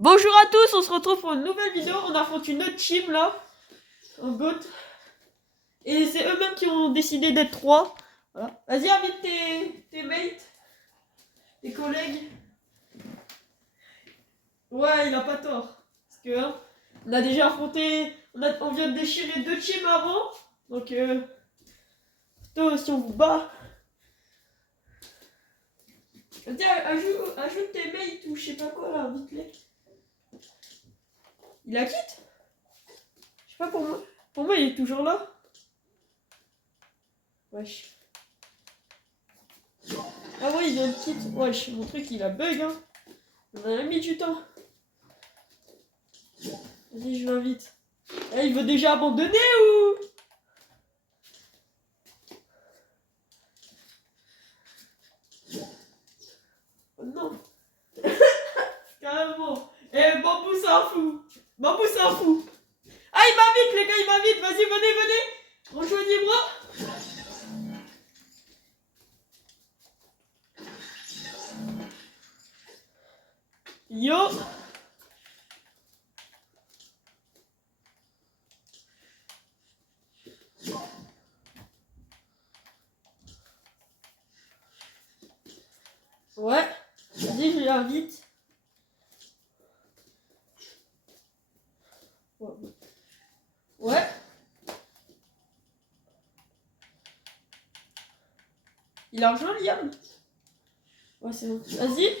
Bonjour à tous, on se retrouve pour une nouvelle vidéo. On affronte une autre team là, en bot. Et c'est eux-mêmes qui ont décidé d'être 3. Voilà. Vas-y, invite tes mates, tes collègues. Ouais, il a pas tort. Parce que hein, on a déjà affronté, on vient de déchirer 2 teams avant. Donc, plutôt, si on vous bat. Vas-y, ajoute tes mates ou je sais pas quoi là, invite-les. Il la quitte? Je sais pas pour moi. Pour moi, il est toujours là. Wesh. Ah ouais, il vient de quitter. Wesh, mon truc il a bug hein. On a mis du temps. Vas-y, je l'invite. Eh, il veut déjà abandonner ou? Oh non. Carrément. Eh, Bambou s'en fout. Bambou s'en fout. Ah, il m'invite, les gars, il m'invite. Vas-y, venez. Rejoignez-moi. Yo. Ouais. Vas-y, je l'invite. Ouais. Il a rejoint Liam. Ouais, c'est bon. Vas-y.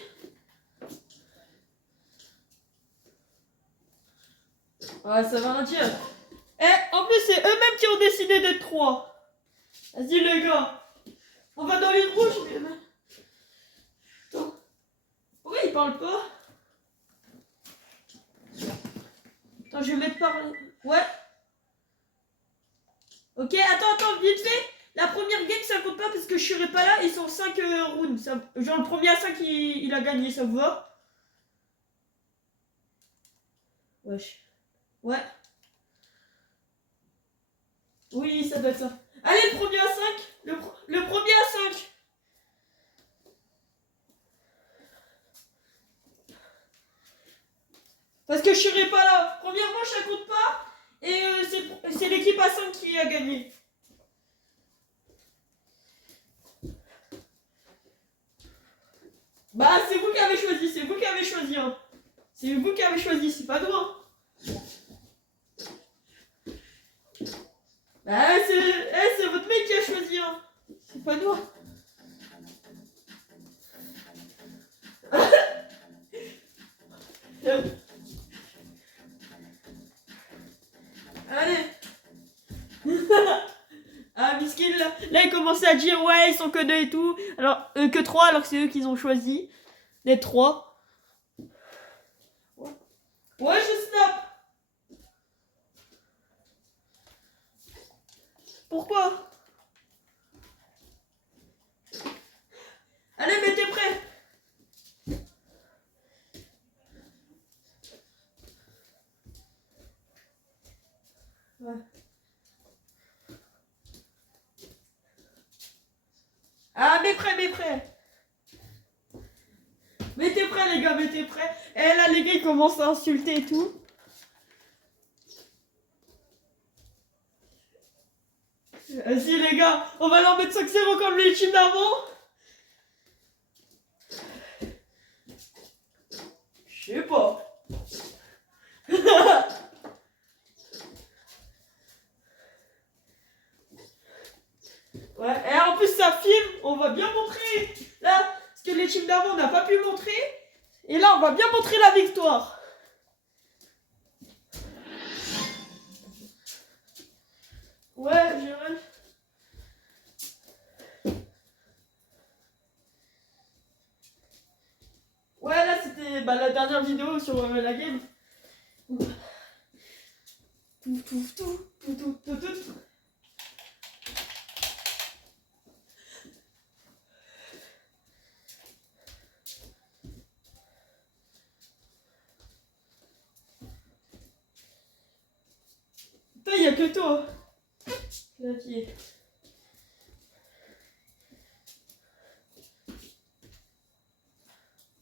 Ouais, ça va rien dire. Eh, en plus, c'est eux-mêmes qui ont décidé d'être 3. Vas-y, les gars. On va dans les rouges, mais... Attends. Pourquoi il parle pas? Attends, je vais mettre par... Ouais. Ok, attends, vite fait. La première game, ça compte pas parce que je serai pas là. Ils sont 5 rounds. Genre, le premier à 5, il a gagné, ça vous va? Wesh. Ouais. Oui, ça doit être ça. Allez, le premier à 5. Le premier à 5. Parce que je serai pas là. Première manche, ça compte pas. Et c'est l'équipe à 5 qui a gagné. Bah, c'est vous qui avez choisi. C'est vous qui avez choisi. Hein. C'est vous qui avez choisi. C'est pas moi. Bah, c'est votre mec qui a choisi. Hein. C'est pas moi. Allez. Ah, Miskin, là, il commençait à dire ouais, ils sont que 2 et tout. Alors, que 3, alors que c'est eux qui ont choisi les 3. Ouais, je snap. Pourquoi? Allez, mais t'es prêt? Ouais. Ah, mais prêt. Mettez prêt, les gars, mettez prêt. Et là, les gars, ils commencent à insulter et tout. Vas-y, les gars, on va leur mettre 5-0 comme les teams d'avant. Je sais pas. Ouais, et en plus, ça filme, on va bien montrer. Là, ce que les teams d'avant, on n'a pas pu montrer. Et là, on va bien montrer la victoire. Ouais, j'ai rien. Ouais, là, c'était la dernière vidéo sur la game. Tout. Putain, il n'y a que toi. Là, qui est.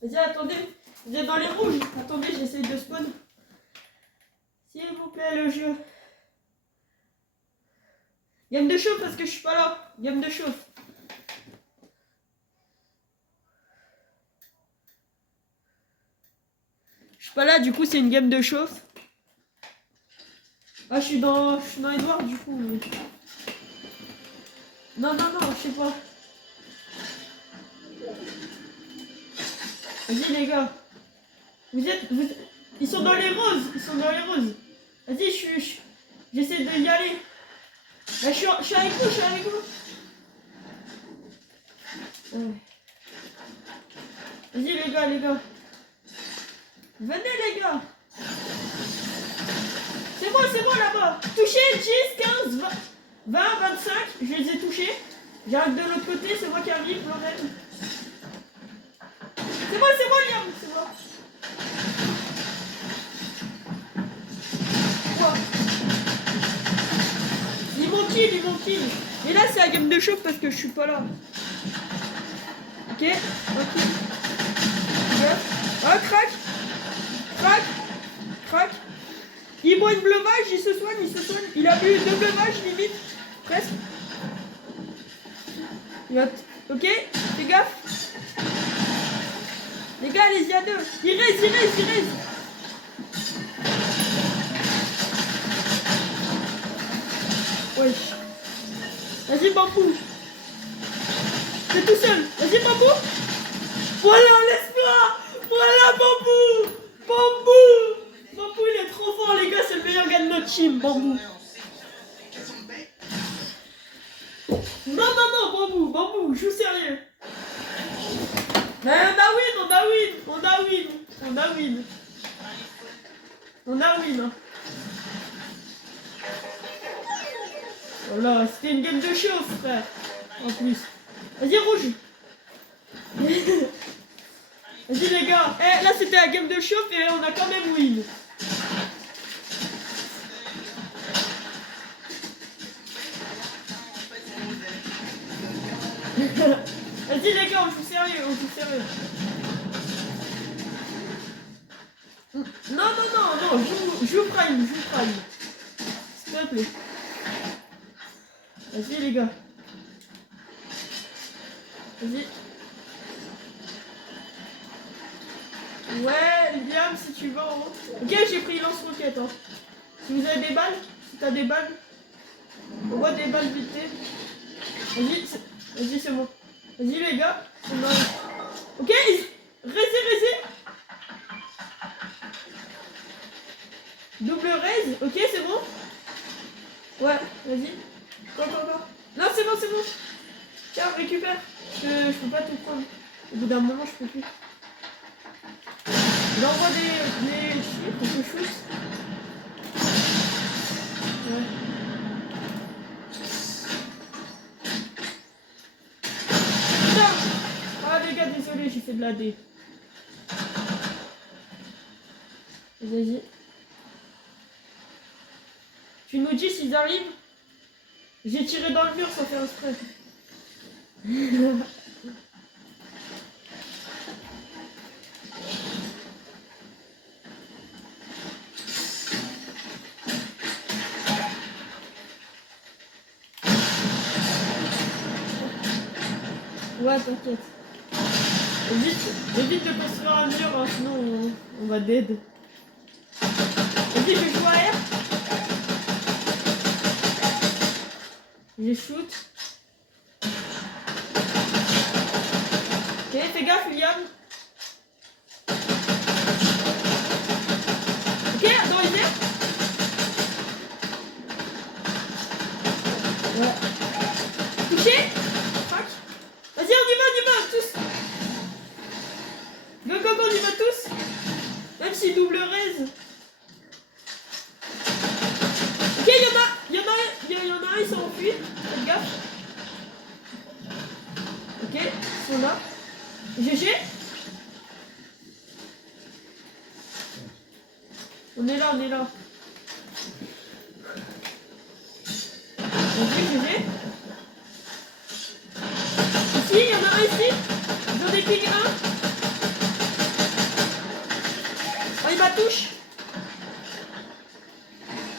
Vas-y, attendez. Vous êtes dans les rouges. Attendez, j'essaie de... fait le jeu. Game de chauffe parce que je suis pas là. Game de chauffe. Je suis pas là, du coup c'est une game de chauffe. Ah, je suis dans Edward du coup. Mais... Non, je sais pas. Vas-y les gars. Ils sont dans les roses. Vas-y, j'essaie de y aller. Là, je suis avec vous. Ouais. Vas-y les gars. Venez les gars. C'est moi là-bas. Touché, 10, 15, 20, 25. Je les ai touchés. J'arrive de l'autre côté, c'est moi qui arrive, Lorraine. C'est moi, Liam, c'est moi. Quoi? Ils m'ont kill. Et là, c'est la game de chauffe parce que je suis pas là. Ok. Ah, crac. Il boit une bleuvage, il se soigne. Il a bu 2 bleuvages limite. Presque. Ok, fais gaffe. Les gars, allez-y à 2. Il reste. Wesh. Vas-y, Bambou. T'es tout seul. Vas-y, Bambou. Voilà, laisse-moi. Voilà, Bambou. Bambou, il est trop fort, les gars. C'est le meilleur gars de notre team, Bambou. Non, Bambou, joue sérieux. Mais on a win. Voilà, c'était une game de chauffe, frère. En plus. Vas-y, rouge. Vas-y, les gars. Là, c'était la game de chauffe et on a quand même win. Vas-y, les gars, on joue sérieux. Non, joue prime. S'il te plaît. Vas-y, les gars. Vas-y. Ouais, Liam, si tu veux. Ok, j'ai pris lance-roquette. Hein. Si vous avez des balles, si t'as des balles, on voit des balles vite. Vas-y, c'est bon. Vas-y, les gars. Ok, raisez. Double raise, ok, c'est bon. Ouais, vas-y. Quoi. Non, c'est bon. Tiens, récupère. Je peux pas tout prendre. Au bout d'un moment, je peux plus. J'envoie des chiffres, on peut shoot. Ouais. Putain. Ah les gars, désolé, j'ai fait de la D. Vas-y. Tu nous dis s'ils arrivent. J'ai tiré dans le mur sans faire exprès. Ouais, t'inquiète. Évite de construire un mur, hein, sinon on va dead. Vas-y, je joue à R. Je shoot. Ok, fais gaffe, Liam. Ok, dans les airs. Ouais. Touché. Crac. Vas-y, on y va, tous. Go, on y va tous. Même si double raise. Ok, il y en a un, il s'est enfui. Faites gaffe. Ok, ils sont là. GG. On est là. Ok, GG. Ici, il y en a un ici. J'en ai ping un. Oh, il m'a touché.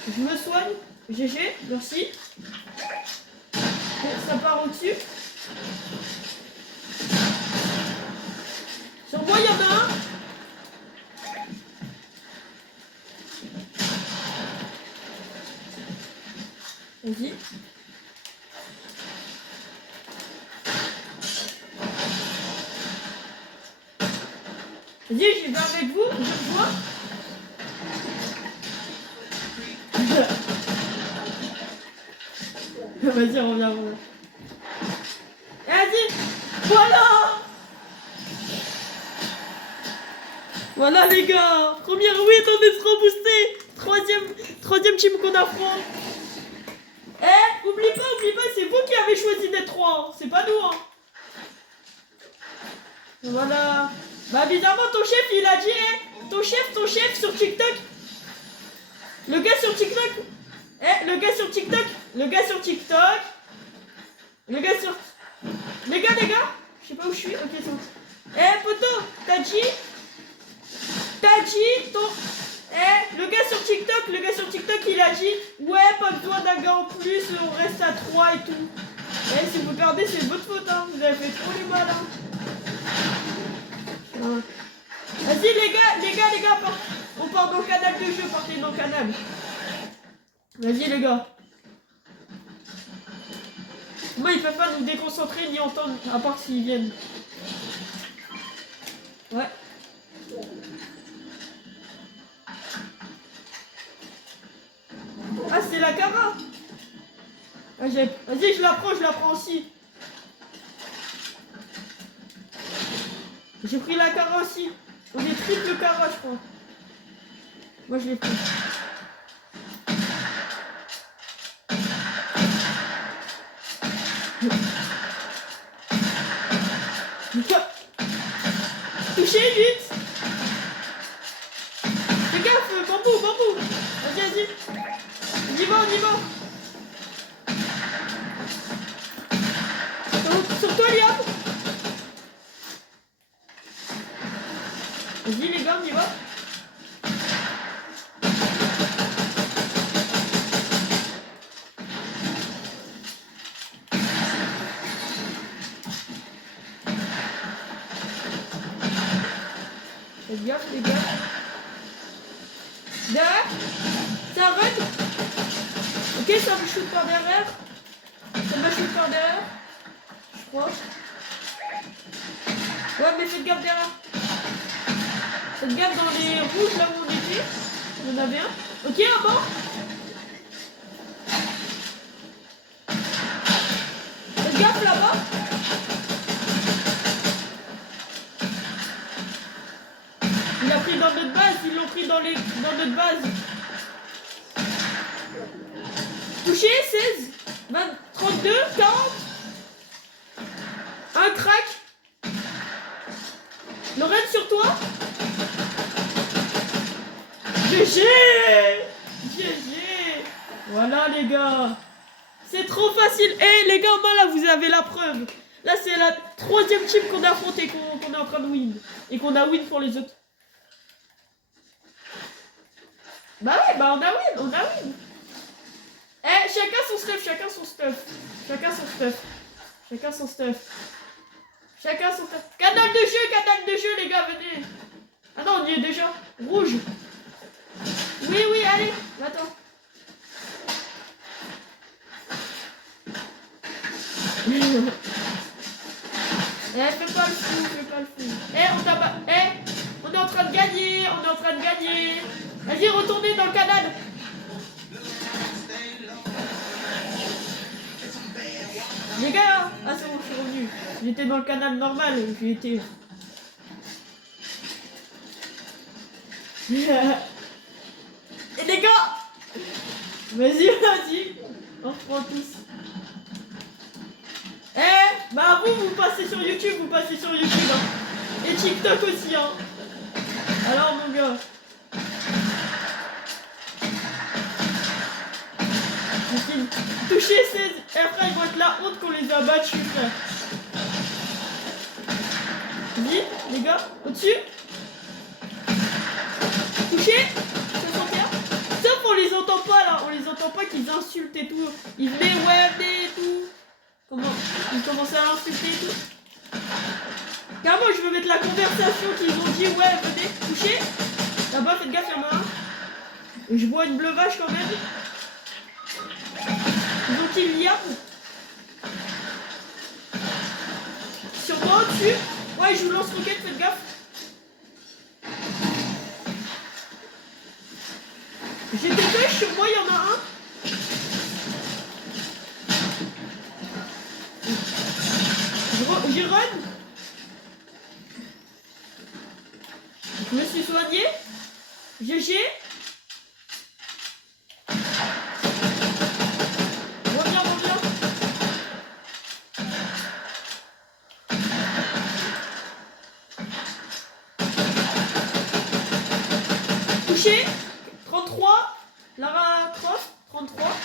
Je me soigne. GG, merci. Ça part au-dessus. Sur moi, il y en a un. Vas-y. Vas-y, j'y vais avec vous, je vois. Vas-y, reviens. Vas-y. Voilà. Voilà les gars. Première win, on est trop boosté. Troisième team qu'on affronte. Eh, oublie pas, c'est vous qui avez choisi d'être 3. C'est pas nous, hein. Voilà. Bah bizarrement ton chef il a dit ton chef sur TikTok. Le gars sur TikTok. Le gars sur TikTok. Les gars. Je sais pas où je suis. Ok c'est bon. Poto, t'as dit ton. Le gars sur TikTok il a dit ouais pas besoin d'un gars en plus, on reste à 3 et tout. Si vous perdez c'est votre faute hein. Vous avez fait trop les malins. Vas-y les gars, on part dans le canal de jeu, partez dans le canal. Vas-y les gars. Moi ils peuvent pas nous déconcentrer ni entendre, à part s'ils viennent. Ouais. Ah c'est la Cara. Ah, vas-y je la prends aussi. J'ai pris la Cara aussi. On est triple Cara je crois. Moi je l'ai pris. Touché vite. Fais gaffe, bambou. Vas-y. On y va. Sur toi Liam. Vas-y les gars, on y va. Faites gaffe les gars. Derrière. Ça arrête. Ok, ça me shoot par derrière. Je crois. Ouais mais faites gaffe derrière. Faites gaffe dans les rouges là où on était. Il y en avait un. Ok, un mort. Faites gaffe là-bas. Il a pris dans notre base, ils l'ont pris dans notre base. Touché, 16, 20, 32, 40. Un crack. Lorraine sur toi. GG. Voilà les gars. C'est trop facile. Les gars, là vous avez la preuve. Là c'est la 3e team qu'on a affronté, qu'on est en train de win. Et qu'on a win pour les autres. Bah ouais, on a win. Chacun son stuff. Canal de jeu les gars, venez. Ah non, on y est déjà. Rouge. Oui, allez, attends. Fais pas le fou. On est en train de gagner. Vas-y, retournez dans le canal. Les gars, ah c'est bon, je suis revenu. J'étais dans le canal normal, j'ai été. Et les gars, vas-y, on reprend tous. Bah vous passez sur YouTube, hein. Et TikTok aussi, hein. Alors mon gars. Touché 16. Après ils vont être la honte qu'on les a battus, frère. Vite, les gars, au-dessus. Touché 61. Sauf on les entend pas là. ils insultent et tout. Ils venaient, ouais, venez et tout. Comment ils commençaient à insulter et tout. Car moi, je veux mettre la conversation qu'ils ont dit, ouais, venez, coucher. Là-bas, faites gaffe, il y en a un. Et je bois une bleue vache quand même. Ils ont kill Liam. Sur moi, au-dessus. Ouais, je vous lance roquette, faites gaffe. J'ai des pêches, sur moi, il y en a un. J'y run. Je me suis soigné. GG. Reviens, reviens. Touché. 33. Lara Croft. 33.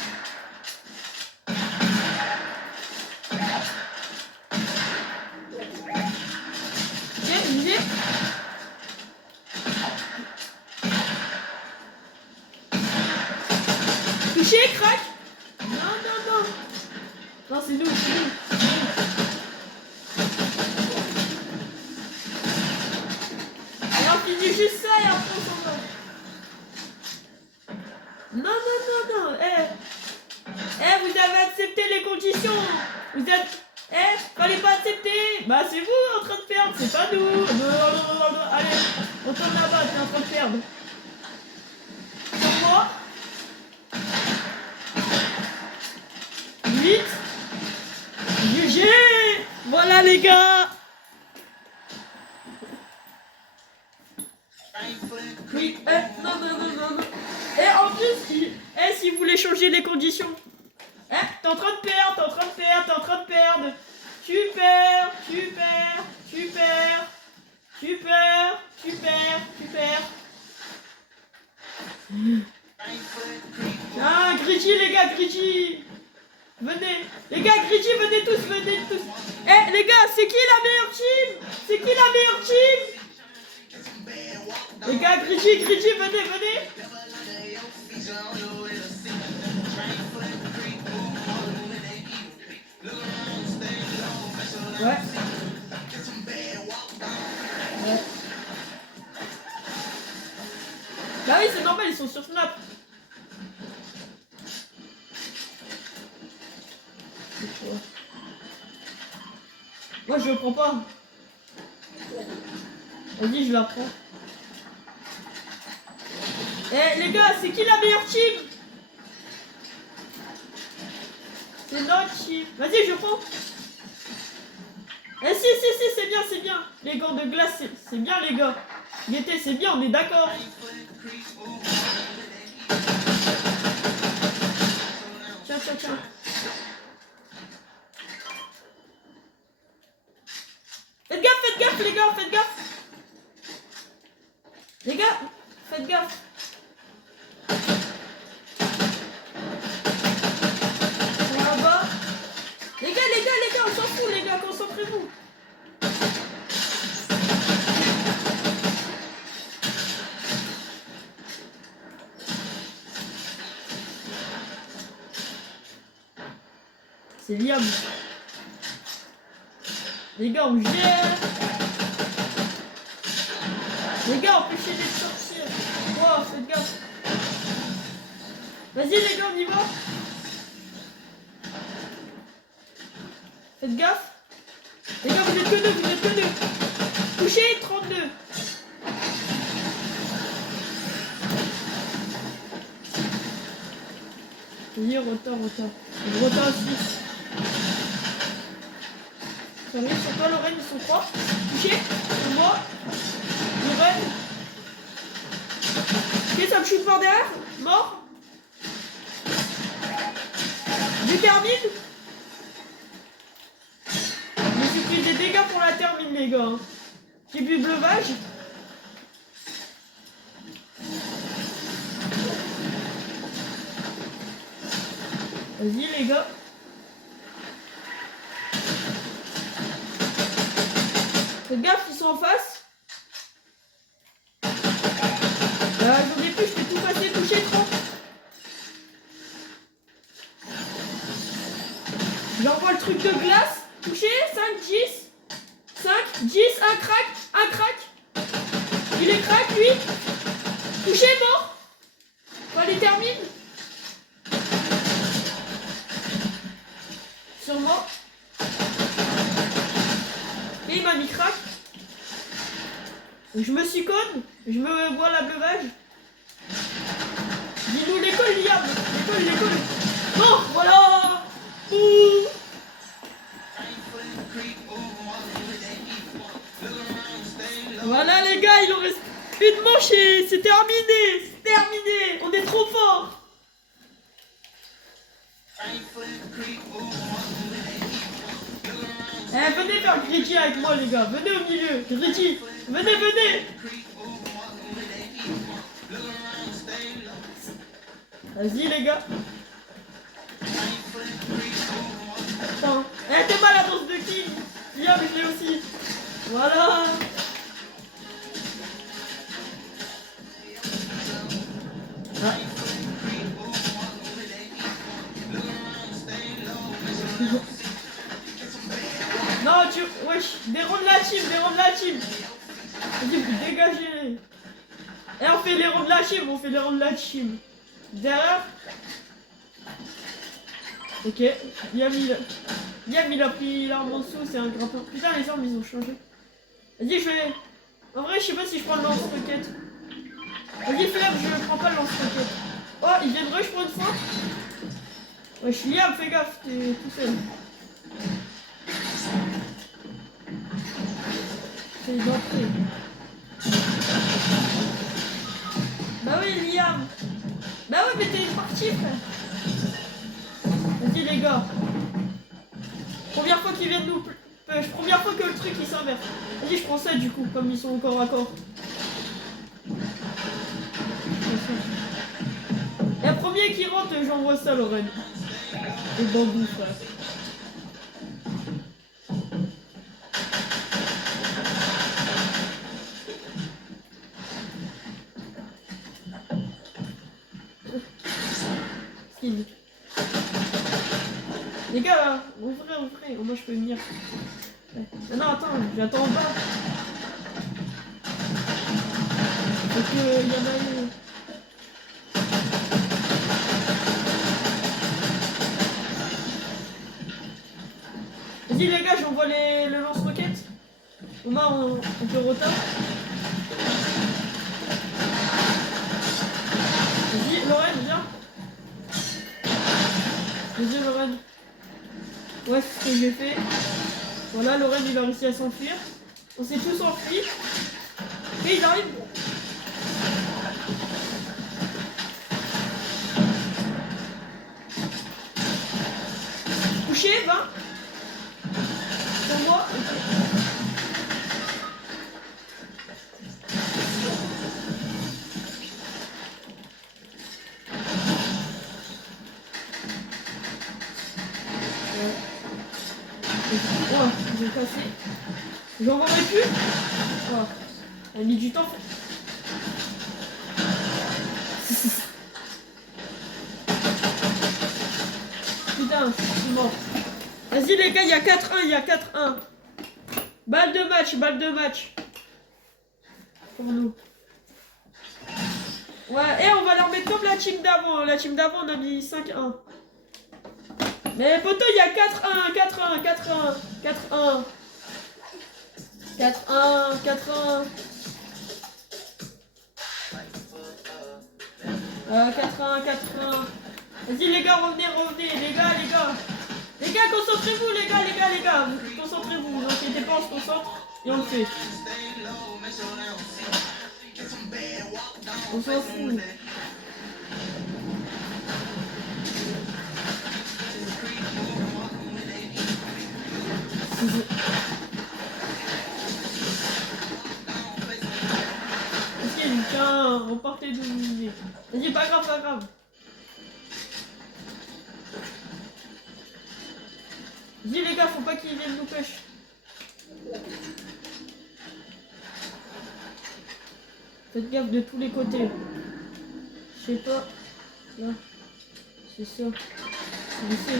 Touché, crack. Non, non, non. Non, c'est nous, c'est nous. Et on finit juste ça et après on s'en va. Non, non, non, non. Vous avez accepté les conditions. Vous êtes... fallait pas accepter. Bah, c'est vous en train de perdre, c'est pas nous. Non, non, non, non. Allez, on tourne là-bas, t'es en train de perdre. Sur moi. 8. GG. Voilà les gars. Oui, non, non, non, non, non. Et en plus, si vous voulez changer les conditions. T'es en train de perdre, t'es en train de perdre, t'es en train de perdre. Super, super, super, super, super, super. Ah, Grigi, les gars, Grigi. Venez. Les gars, Grigi, venez tous, venez tous. Les gars, c'est qui la meilleure team? C'est qui la meilleure team? Les gars, Grigi, Grigi, venez, venez. Ouais. Bah oui, c'est normal, ils sont sur Snap. Moi, je le prends pas. Vas-y, je la prends. Les gars, c'est qui la meilleure team? C'est notre team. Vas-y, je prends. Si, c'est bien, c'est bien. Les gants de glace, c'est bien, les gars. Gaieté, c'est bien, on est d'accord. Tiens, tiens, tiens. Faites gaffe, les gars, faites gaffe. Les gars, faites gaffe. Là-bas. Les gars, on s'en fout, les gars, concentrez-vous. C'est Liam. Les gars, on gère. Les gars, empêchez-les de sortir. Wow, faites gaffe. Vas-y, les gars, on y va. Faites gaffe. Les gars, vous êtes que deux, Touché, 32. Vas-y, retard. Retard aussi. Ça arrive sur toi, Lorraine, ils sont 3. Touché, sur moi. Lorraine. Ok, ça me shoot par derrière. Mort. Du termine. Je me suis pris des dégâts pour la termine, les gars. J'ai bu bleuvage. Vas-y, les gars. Faites gaffe, ils sont en face. J'en ai plus, je peux tout passer, toucher 30. truc de glace. Touché, 5, 10. 5, 10, un crack. Il est crack, lui. Touché, mort. Allez, termine. Sûrement. Et il m'a mis crack. Je me suis conne. Je me vois la breuvage. Dis-nous l'école, Liam. L'école. Bon, voilà. Ouh. Voilà les gars, il en reste une manche et c'est terminé. On est trop fort. Venez faire Gritty avec moi les gars. Venez au milieu. Gritty. Venez. Vas-y les gars. Attends. T'es mal la danse de qui? Liam, je l'ai aussi. Voilà. Ah. Non, wesh, déroule la team. Vas-y, vous dégagez. Et on fait les ronds de la team. Derrière. Ok, Liam il a pris l'arme en dessous, c'est un grimpeur. Putain, les armes ils ont changé. Vas-y, je vais. En vrai, je sais pas si je prends le lance-roquette. Vas-y, Fleur, je prends pas le lance-roquette. Oh, il vient de rush pour une fois. Ouais, je suis Liam, fais gaffe, t'es tout seul. C'est d'entrée. Bah oui, Liam. Bah oui, mais t'es parti, frère. Vas-y, les gars. Première fois qu'ils viennent nous push. Première fois que le truc il s'inverse. Vas-y, je prends ça du coup, comme ils sont au corps à corps. Et le premier qui rentre, j'envoie ça, Lorraine. Et bambou, frère. Les gars, ouvrez. Moi je peux venir. Non, attends, j'attends en bas. Faut que y en a une. Vas-y les gars, j'envoie le lance-roquette. On a un peu retard. Vas-y, Lorraine, viens. Vas-y, Lorraine. Ouais, c'est ce que j'ai fait. Voilà, Lorraine, il a réussi à s'enfuir. On s'est tous enfuis. Et il arrive. Couché, 20. Pour moi. Oh, j'ai cassé. J'en aurais plus. Oh, elle a mis du temps. Putain, je suis mort. Vas-y les gars, il y a 4-1, Balle de match. Pour nous. Ouais, et on va leur mettre comme la team d'avant. La team d'avant, on a mis 5-1. Mais poteau, il y a 4-1. 4-1. Vas-y les gars, revenez. Les gars, concentrez-vous, les gars. Concentrez-vous, vous inquiétez pas, on se concentre et on le fait. On s'en fout. Tiens, on partait de miner. Vas-y, pas grave. Dis les gars, faut pas qu'ils viennent nous pêcher. Faites gaffe de tous les côtés. Je sais pas. Là. C'est ça. C'est ici.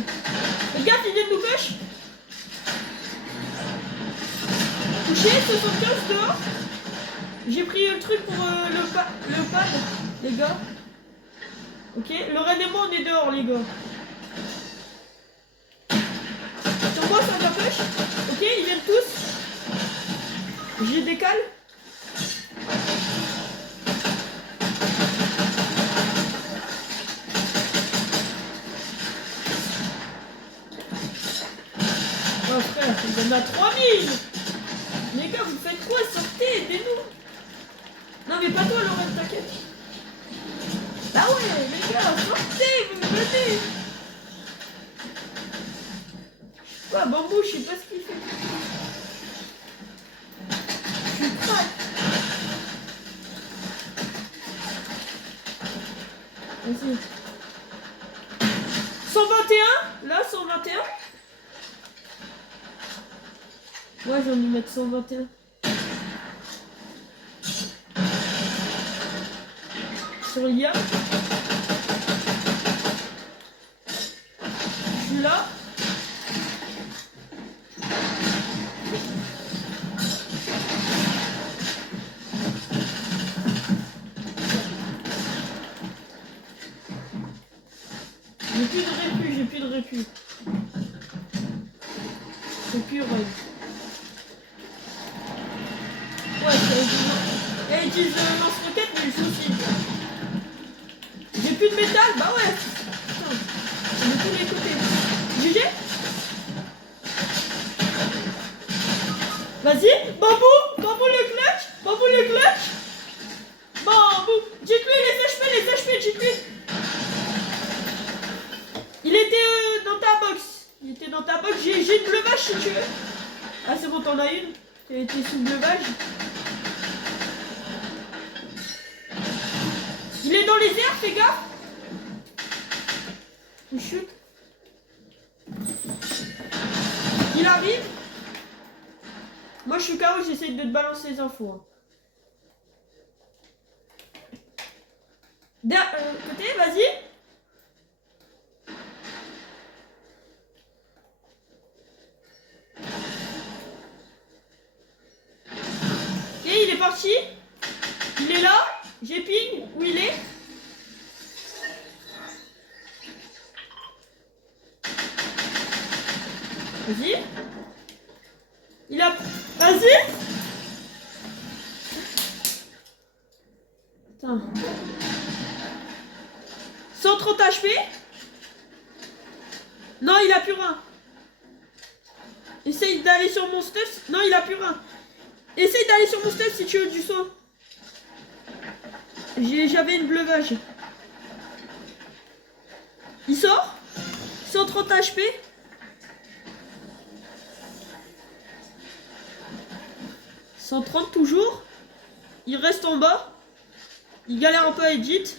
Faites gaffe, ils viennent nous pêcher. Touché, 75 dehors. J'ai pris le truc pour le pad, les gars. Ok, le Ren et moi on est dehors, les gars. Sur moi ça va pêche. Ok, ils viennent tous. J'ai décale. Oh frère, il y en a 3000. Les gars, vous faites quoi? Sortez, aidez-nous. Non mais pas toi, Laurent, t'inquiète. Ah ouais, les gars, sortez, vous me venez. Ouais, Bambou, je sais pas ce qu'il fait. Je suis crack. Vas-y. 121. Là, 121. Ouais, j'ai envie de mettre 121. Sur l'IA. Je suis là. J'ai plus de répu. C'est plus raid. Ouais, et ils disent lance-roquette, mais je aussi. J'ai plus de métal, bah ouais. Putain, de tous les côtés. GG. Vas-y, Bambou le clutch. Bambou le clutch. Bambou. Dites-lui les HP, dites-lui. Il était dans ta box. J'ai une bleuvage si tu veux. Ah c'est bon, t'en as une. T'es sous bleuvage. Il est dans les airs, fais gaffe. Il chute. Il arrive. Moi je suis KO, j'essaie de te balancer les infos. Hein. Côté, vas-y. Ok, il est parti. Il est là. J'ai ping. Où il est? Vas-y. Il a... Vas-y. Putain. 130 HP. Non, il a plus rien. Essaye d'aller sur mon stuff. Non, il a plus rien. Essaye d'aller sur mon stuff si tu veux du soin. J'avais une bleuvage. Il sort. 130 HP. « 130 toujours. Il reste en bas. Il galère un peu à edit.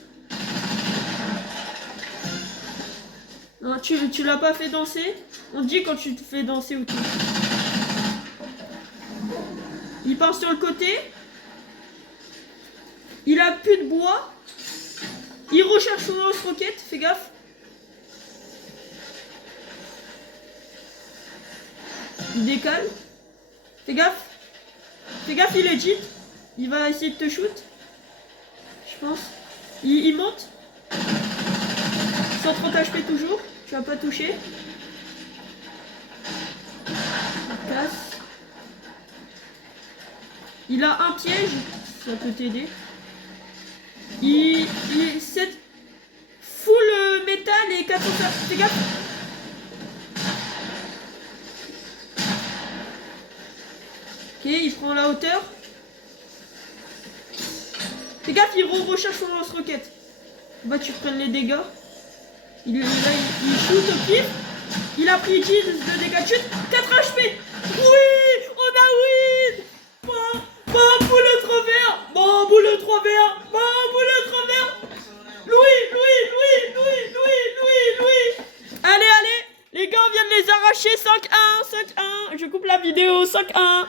Non, tu l'as pas fait danser. On dit quand tu te fais danser ou tout. Il part sur le côté. Il a plus de bois. Il recherche son lance-roquette. Fais gaffe. Il décale. Fais gaffe. Fais gaffe, il est cheat. Il va essayer de te shoot. Je pense. Il monte. 130 HP toujours. Tu vas pas toucher. Il casse. Il a un piège. Ça peut t'aider. Il 7 full métal et 400. Fais gaffe. Ok, il prend la hauteur. Fais gaffe, il recherche son lance-roquette. Bah tu prennes les dégâts. Il shoot au pif. Il a pris 10 de dégâts de chute. 4 HP. Oui, on a win. Bambou le 3 vert. Bambou le 3 vert. Bambou le 3 vert. Louis. Allez, les gars, on vient de les arracher. 5-1. Je coupe la vidéo. 5-1.